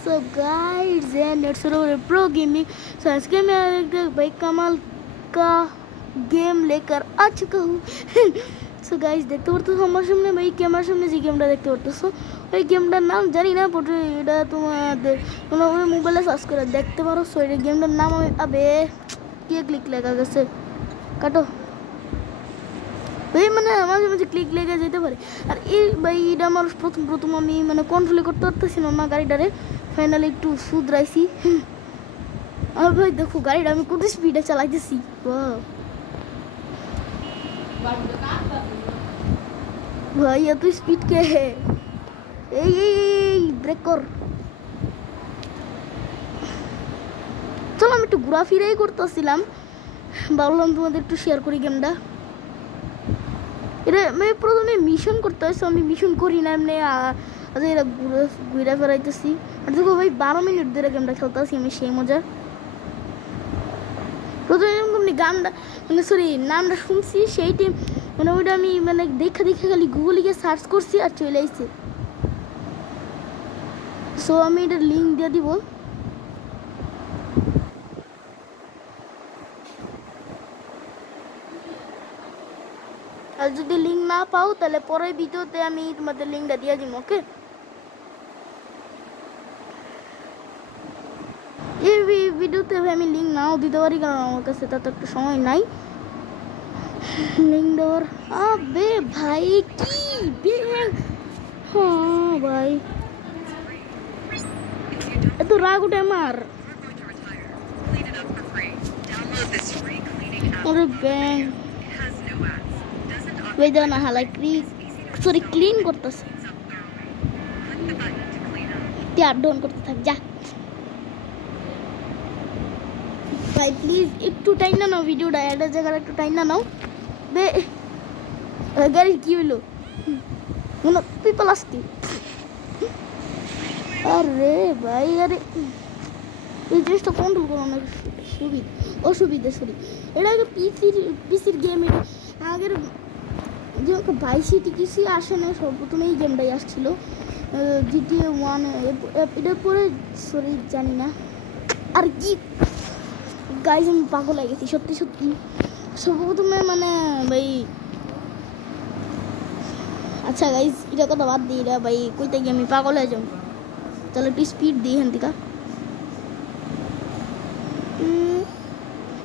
What's up guys and it's over pro gaming। so आज के मैं एक भाई कमाल का गेम लेकर आ चुका हूँ। सो गाइस देखते পারতো আমার সামনে ভাই ক্যামেরার সামনে যে গেমটা দেখতে পারতেছো ওই গেমটার নাম জানি না পড়ে এটা তোমাদের তোমরা ওই মোবাইলে সার্চ করে দেখতে পারো। সো এই গেমটার নাম আমি আবে কে ক্লিক লেখা গেছে কাটো ভাই মানে মাঝে মাঝে ক্লিক লেগে যেতে পারে। আর এই ভাই এটা আমার প্রথম আমি মানে কন্ট্রোল করতে পারতেছিলাম না গাড়িটারে, ফাইনালি একটু শুধরাইছি। আর ভাই দেখো গাড়িটা আমি কত স্পিডে চালাইতেছি, ভাই এত স্পিড কে এই ব্রেক কর। চলো আমি একটু ঘোরাফেরাই করতেছিলাম, ভাবলাম তোমাদের একটু শেয়ার করি গেমটা। এটা আমি প্রথমে মিশন করতে হয়, আমি মিশন করি না এমনি এটা ঘুরে ফেরাইতেছি। আর দেখো ভাই 12 মিনিট ধরে গেমটা খেলতেছি আমি, সেই মজা। প্রথমে এমনি গানটা মানে সরি নামটা শুনছি সেই টাইম মানে ওইটা আমি মানে দেখে খালি গুগলে গিয়ে সার্চ করছি আর চলে আইছে। সো আমি এটার লিঙ্ক দিয়ে দিব। আর যদি লিঙ্ক না পাও তাহলে পরের ভিডিওতে আমি তোমাদের লিঙ্কটা দিয়ে দিব। ওকে, এই ভিডিওতে আমি লিঙ্ক নাও দিতে পারি কারণ আমার কাছে তত একটা সময় নাই লিঙ্ক দেওয়ার। আবে ভাই কি হ্যাঁ ভাই এত রাগ উঠে আমার। আরে ব্যাং ওই দাও না হালাই ক্লিন করতেছে, ট্যাপ ডাউন করতে থাক যা। ভাই প্লিজ একটু টাইম না নাও ভিডিওটা, একটা জায়গার একটু টাইম না নাও। বে গাড়ির কি হইলো মনে পিপল আসতি। আরে ভাই আরে এই জিনিসটা কন্ট্রোল করো অনেক অসুবিধা। সরি এটা আগে পিসির গেম। এটা আগের যে ভাই সিটি কিছু আসে না, সর্বপ্রথমে এই গেমটাই আসছিল GTA 1। এটার পরে সরি জানি না আর কি। গাইজ আমি পাগল হয়ে গেছি সত্যি সর্বপ্রথমে মানে ভাই। আচ্ছা গাইজ এটা কথা বাদ দিই, এটা ভাই কইতে গিয়ে আমি পাগল হয়ে যাবো। তাহলে একটু স্পিড দিই এখান থেকে।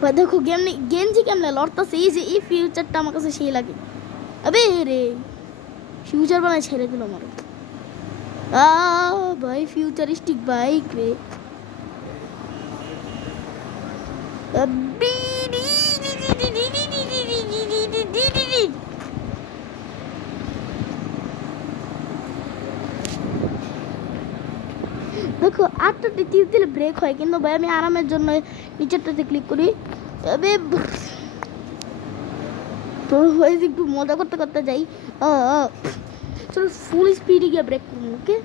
ভাই দেখো গেঞ্জি কেমন লড়তেছে, এই যে এই ফিউচারটা আমার কাছে সেই লাগে। আবে রে ফিউচার বানায় ছেড়ে দিল আমার ভাই ফিউচারিস্টিক বাইক রে। দেখো 8টাতে তীর দিলে ব্রেক হয়, কিন্তু ভাই আমি আরামের জন্য নিচেরটাতে ক্লিক করি। তবে তোর হয়েছে একটু মজা করতে যাই। চলো ফুল স্পিডে গিয়ে ব্রেক করবো। ওকে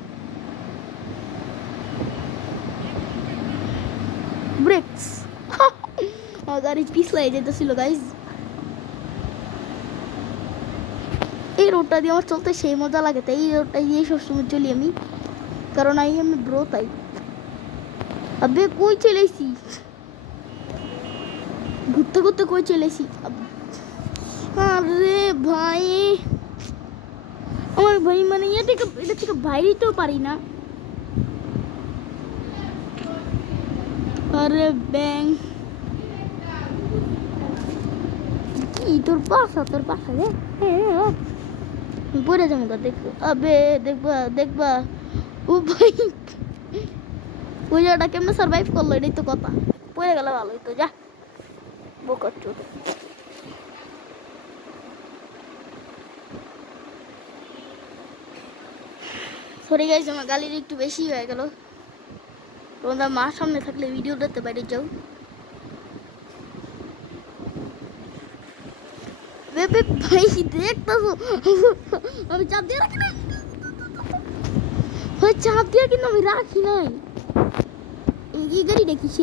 ব্রেকস গাড়ি পিছলাই যেতেছিল গাইজ। এই রোডটা দিয়ে আমার চলতে সেই মজা লাগে, তাই এই রোডটা দিয়ে সবসময় চলি আমি, কারণ আমি ব্রো তাই। আবে কই চলেছি ঘুরতে কই চলেছি। আরে ভাই আমার ভাই মানে এটা থেকে বাইরেতেও পারি না। আরে ব্যাং কি তোর পাশা রে পরে যাবো দেখবো। আবে দেখবা ও ভাই ওই জায়গাটা কেমন সার্ভাইভ করলো এটাই তো কথা। পড়ে গেলে ভালো হইতো যা বোকার চোদ। সরি গাইজ আমার গালির একটু বেশি হয়ে গেল। তোমরা মার সামনে থাকলে ভিডিও দেখতে বাইরে যাও। ভাই দেখতেছো আমি চাপ দিয়ে রাখি নাই ভাই, চাপ দিয়ে কিন্তু আমি রাখি নাই। এই গাড়ি দেখিস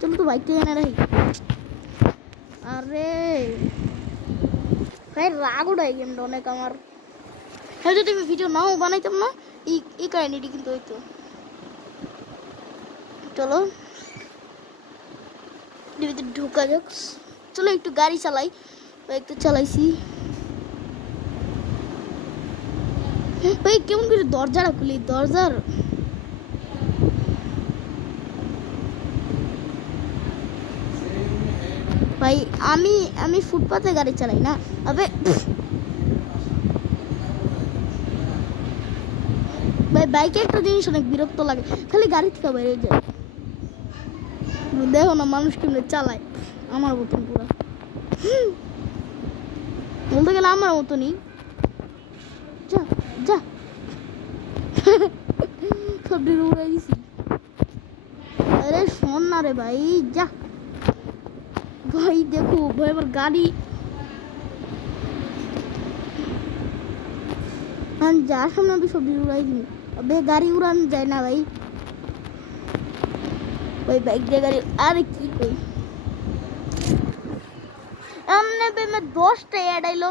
চলো তো বাইকটা এনে রাখি। আরে ভাই রাগ উঠাই গেমটা অনেক আমার। হ্যাঁ যদি আমি ভিডিও নাও বানাইতাম না এই কাহিনিটি কিন্তু হইতো। চলো ভিতরে ঢোকা যাক। চলো একটু গাড়ি চালাই, একটু চালাইছি। ভাই কেমন করে দরজাটা খুলি, দরজার ভাই আমি আমি ফুটপাতে গাড়ি চালাই না। আবে ভাই বাইকে একটা জিনিস অনেক বিরক্ত লাগে, খালি গাড়ি থেকে বেরিয়ে যায়। দেখো না মানুষ কেমনে চালায়, আমার মতন পুরো, বলতে গেলে আমার মতনই। যা যা সব উড়াই দিছি। আরে শোন না রে ভাই, যা ভাই। দেখো ভাই আমার গাড়ি যার সামনে আমি সবজি উড়াই দিই। আবে গাড়ি উড়ানো যায় না ভাই, ওই বাইক দিয়ে গাড়ি। আরে কি কই আমনে বে মে 10টা অ্যাড আইলো।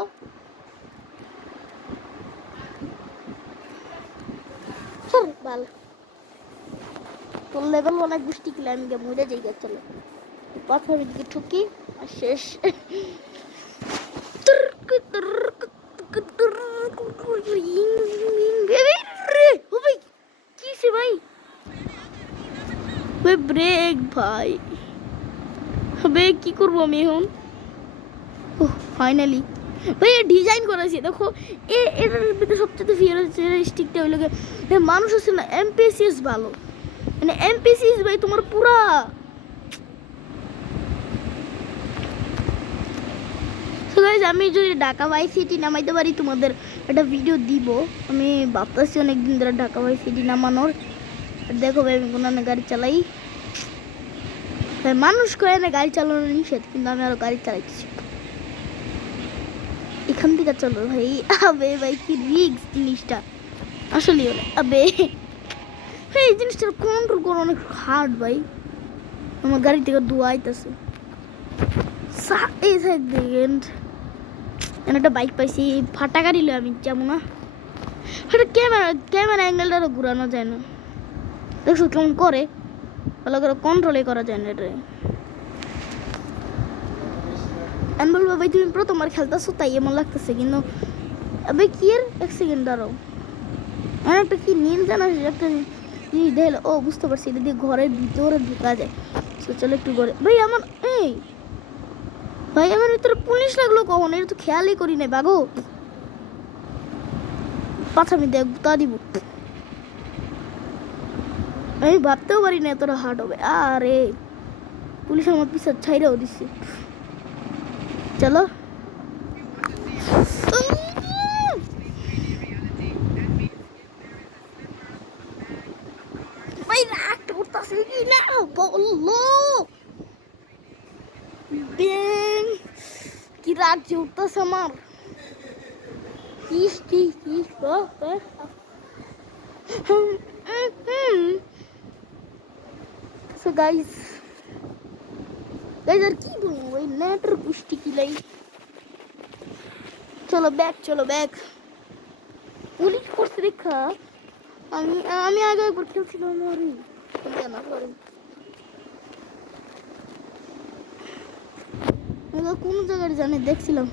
চল ভালো তোর লেভেল অনেক বৃষ্টি কিলে আমি গে মরে যাই। চলো প্রথমে দিকে ঠুকি আর শেষ। কিসে ভাই ভাই ব্রেক ভাই, হবে কি করবো আমি এখন। ফাইনালি ভাই ডিজাইন করেছি দেখো। এটার ভিতরে সবচেয়ে ফিয়ারিস্টিকটা হইলো মানুষ হচ্ছে না এমপিসিএস ভালো, মানে এমপিসিএস ভাই তোমার পুরা আমি যদি ঢাকা ভাই সিটি নামাইতে পারি তোমাদের একটা ভিডিও দিব। আমি ভাবতেছি অনেকদিন ধরে ঢাকা ভাই সিটি নামানোর। দেখো ভাই আমি কোনো গাড়ি চালাই, মানুষ কয়ে না গাড়ি চালানো নিষেধ, কিন্তু আমি আরো গাড়ি চালাইতেছি এখান থেকে। চলো ভাই, আবে ভাই কি রিস্ক জিনিসটা আসলে। আবে এই জিনিসটা কন্ট্রোল করা অনেক হার্ড ভাই। আমার গাড়ি থেকে ধোঁয়া আইতেছে। এই সাইড দেখেন একটা বাইক পাইছি, ফাটা গাড়ি লো আমি যাবো না। ক্যামেরা অ্যাঙ্গেলটারও ঘুরানো যায় না, দেখছো কেমন করে, ভালো করে কন্ট্রোলে করা যায় না। এটা আমি বলবো ভাই তুমি প্রথমবার খেলতেছো তাই এমন লাগতেছে, কিন্তু আবে কি এর এক সেকেন্ড দাঁড়াও, আমার একটা কি নীল জানা একটা জিনিস দেখলো। ও বুঝতে পারছি, এটা দিয়ে ঘরের ভিতরে ঢুকা যায়। তো চলো একটু ঘরে। ভাই আমার এই ভাই আমার ভিতরে পুলিশ লাগলো কখন, এটা তো খেয়ালই করি নাই। বাগো পাঁচ আমি দেখ তা দিব, আমি ভাবতেও পারি না এতটা হার্ড হবে। আরে পুলিশ আমার পিছনে ছাইরাও দিচ্ছে। চলো ভাই রাগটা উঠতেছে কি না বললো, কি রাগ যে উঠতেছে আমার। So guys আর কি বলবো, ওই নেটের পুষ্টি কিলাই। চলো ব্যাক পুলিশ করছে দেখা। আমি আগে একবার খেলছিলাম, কোন জায়গায় জানি দেখছিলাম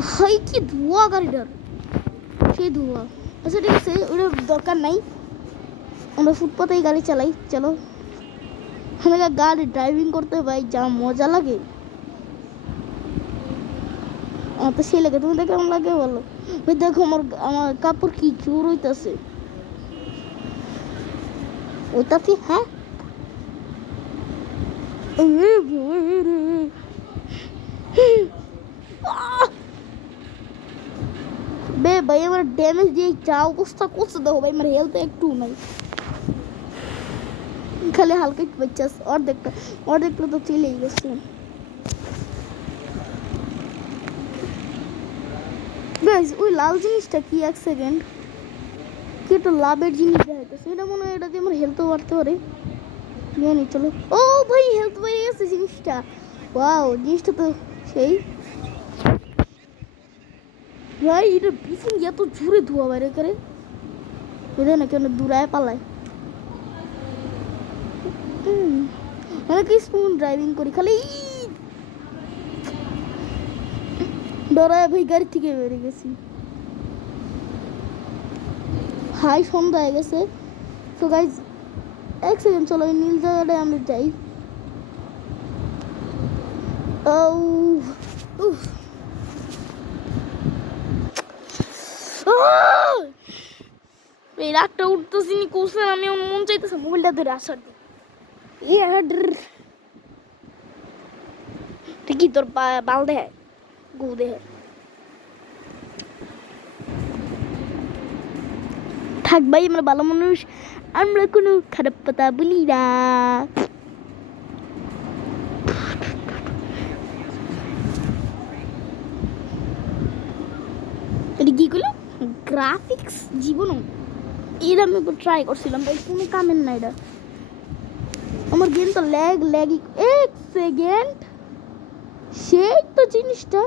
ভাই কি ধোঁয়া গাড়িটার, সেই ধোঁয়া। আচ্ছা ঠিক আছে ওটার দরকার নাই, আমরা ফুটপাতেই গাড়ি চালাই। চলো আমি গাড়ি ড্রাইভিং করতে ভাই যা মজা লাগে, আমার তো সেই লাগে। তুমি দেখে কেমন লাগে বলো ভাই। দেখো আমার কাপড় কি চোর হইতাছে ওইটাতে। হ্যাঁ বে ভাই আমার ড্যামেজ দিয়ে যা অবস্থা করছে দেখো ভাই, আমার হেলথ একটু নাই, খালি হালকা একটু বাচ্চা অর্ধেকটা তো চলেই গেছে। ওই লাল জিনিসটা কি এক সেকেন্ড কি একটা লাভের জিনিস দেখাইতেছে, এটা মনে হয় এটা দিয়ে আমার হেলথও বাড়তে পারে। জানি চলো। ও ভাই হেলথ বেড়ে গেছে জিনিসটা, ওয়াও জিনিসটা তো সেই ভাই। এটা পিছন এত জোরে ধোয়া বাইরে করে, বুঝে না কেন দূরায় পালায়। অনেক স্মুথ ড্রাইভিং করি, খালি ডরায় ভাই গাড়ি থেকে বেরিয়ে গেছি। হাই সন্ধ্যা হয়ে গেছে। তো গাইজ এক সেকেন্ড, চলো এই নীল জায়গাটায় আমরা যাই। এই রাগটা উঠতেছি নি কোসে, আমি মন চাইতেছে মোবাইলটা ধরে আসার ঠিকই তোর বাল দেয় গু দেয়। থাক ভাই, আমরা ভালো মানুষ, আমরা কোনো খারাপ কথা বলি না। এটা কি করলো গ্রাফিক্স জীবনও, এটা আমি ট্রাই করছিলাম ভাই, কোনো কামের না এটা। আমার গেম তো ল্যাগই এক সেকেন্ড, সেই তো জিনিসটা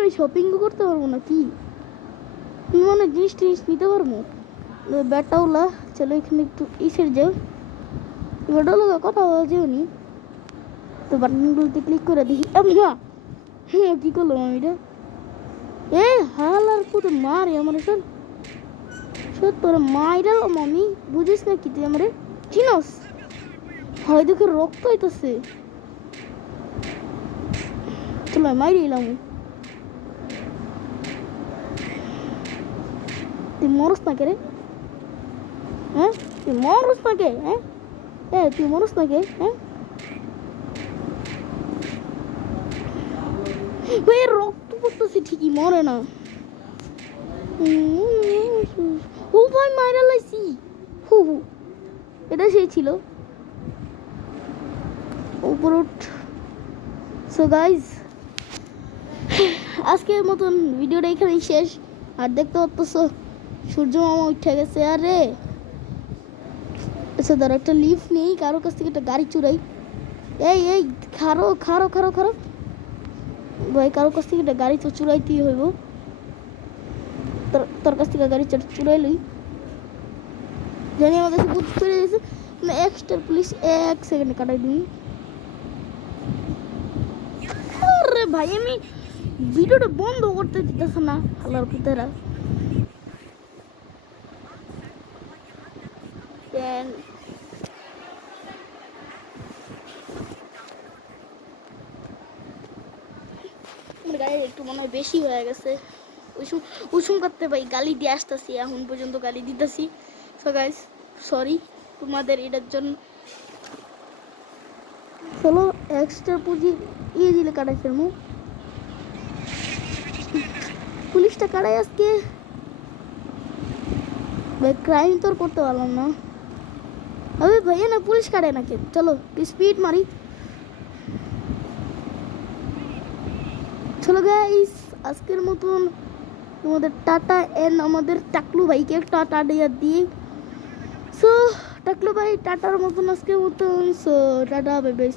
আমি শপিংও করতে পারবো না কি মনে জিনিস টিনিস নিতে পারবো। ব্যাটাওলা চলো এখানে একটু ইসের যাও, ব্যাটাওলা কথা বলা যায়নি তো, বাটনগুলোতে ক্লিক করে দেখি। হ্যাঁ কী করলাম আমি এটা? হাল আর পুরো মারে আমার তোর মাইরালাম আমি, বুঝিস না কি তুই আমারে চিনস? হয় দেখে রক্ত হইতেছে, চলো মাইরে এলাম। তুই মরস না কে রে? হ্যাঁ তুই মরস না কে? হ্যাঁ তুই মরস না কে? হ্যাঁ রক্ত পড়তেছে ঠিকই, মরে না। ও ভাই মাইরা লাইছি, এটা সেই ছিল উপর। সো গাইজ আজকের মতন ভিডিওটা এখানেই শেষ। আর দেখতে পাচ্ছ সূর্য মামা উঠে গেছে। আরে আচ্ছা ধরো একটা লিফট নেই, কারো কাছ থেকে একটা গাড়ি চুরাই। এই খারো খারো খারো খারো ভাই, কারো কাছ থেকে একটা গাড়ি তো চুরাইতেই হইব। তোর কাছ থেকে গাড়ি চুরাই লই, জানি আমার কাছে বুঝ করে দিয়েছে এক্সট্রা পুলিশ। এক সেকেন্ডে কাটাই দিই। আরে ভাই আমি ভিডিওটা বন্ধ করতে দিতেছে না হালার পুতেরা। গাড়ি একটু মনে হয় বেশি হয়ে গেছে, উসুম করতে ভাই গালি দিয়ে আসতেছি, এখন পর্যন্ত গালি দিতেছি। সো গাইস সরি তোমাদের এটার জন্য। চলো এক্সট্রা পুঁজি দিলে কাটাই ফেলবো। পুলিশটা কাটাই আজকে ভাই, ক্রাইম তো করতে পারলাম না। আরে ভাইয়া না পুলিশ কাটে নাকি, চলো স্পিড মারি। চলো গাইস আজকের মতন তোমাদের টাটা, এন্ড আমাদের টাকলু ভাইকে টাটা দিয়ে। সো টাকলু ভাই টাটার মতন আজকের মতন। So tata bye bye.